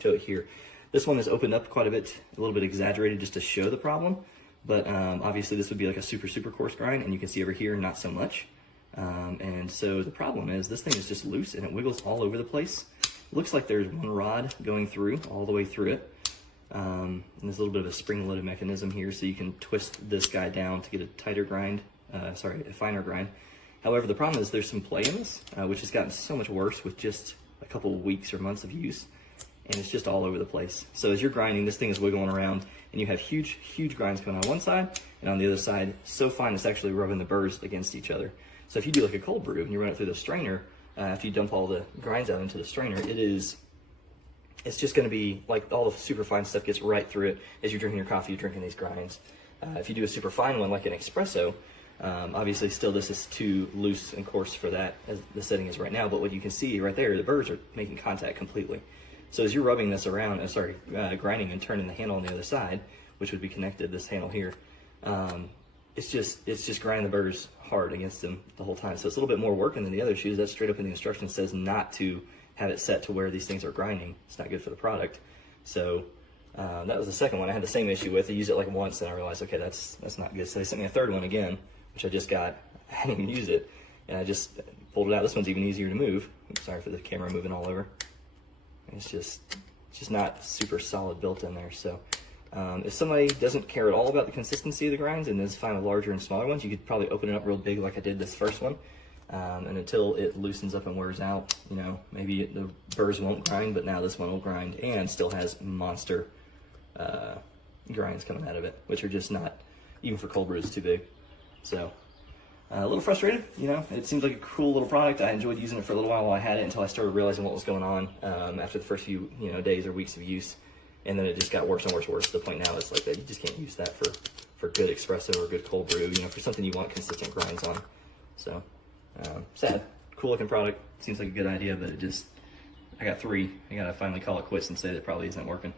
show it here. This one is opened up quite a bit, a little bit exaggerated just to show the problem, but obviously this would be like a super coarse grind, and you can see over here, not so much. And so the problem is this thing is just loose and it wiggles all over the place. It looks like there's one rod going through, all the way through it. And there's a little bit of a spring-loaded mechanism here, so you can twist this guy down to get a tighter grind, a finer grind. However, the problem is there's some play in this, which has gotten so much worse with just a couple of weeks or months of use, and it's just all over the place. So as you're grinding, this thing is wiggling around, and you have huge grinds coming on one side, and on the other side, so fine it's actually rubbing the burrs against each other. So if you do like a cold brew and you run it through the strainer, after you dump all the grinds out into the strainer, it's just going to be like all the super fine stuff gets right through it. As you're drinking your coffee, you're drinking these grinds. If you do a super fine one like an espresso, obviously still this is too loose and coarse for that as the setting is right now, but what you can see right there, the burrs are making contact completely. So as you're rubbing this around, grinding and turning the handle on the other side, which would be connected, this handle here, it's just grinding the burrs hard against them the whole time. So it's a little bit more working than the other shoes. That's straight up in the instructions, says not to have it set to where these things are grinding. It's not good for the product. So that was the second one I had the same issue with. I used it like once and I realized, okay, that's not good. So they sent me a third one again, which I just got. I hadn't even used it, and I just pulled it out. This one's even easier to move. Sorry for the camera moving all over. It's just not super solid built in there. So if somebody doesn't care at all about the consistency of the grinds and is fine with larger and smaller ones, you could probably open it up real big like I did this first one. And until it loosens up and wears out, you know, maybe the burrs won't grind, but now this one will grind and still has monster grinds coming out of it, which are just not, even for cold brews, too big. So a little frustrated, you know. It seems like a cool little product. I enjoyed using it for a little while I had it, until I started realizing what was going on after the first few days or weeks of use, and then it just got worse and worse to the point now it's like that you just can't use that for good espresso or good cold brew, you know, for something you want consistent grinds on. So sad. Cool looking product. Seems like a good idea, but I got three. I gotta finally call it quits and say that it probably isn't working.